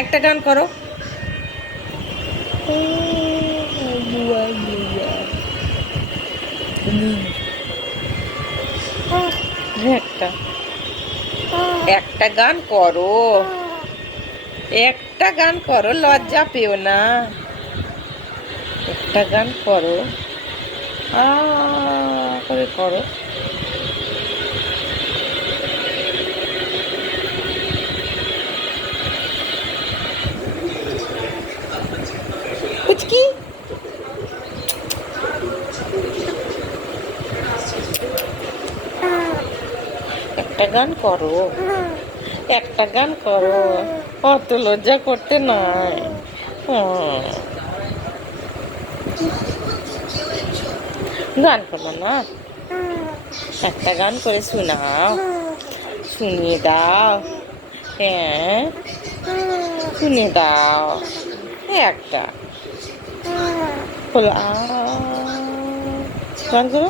একটা গান করো। একটা একটা গান করো, একটা গান করো, লজ্জা পেও না। একটা গান করো, আ করে করো। পুচকি, একটা গান করো, একটা গান করো। অত লজ্জা করতে নাই। গান করবো না, একটা গান করে শোনাও, শুনিয়ে দাও। হ্যাঁ, শুনিয়ে দাও একটা। বলো গান করো।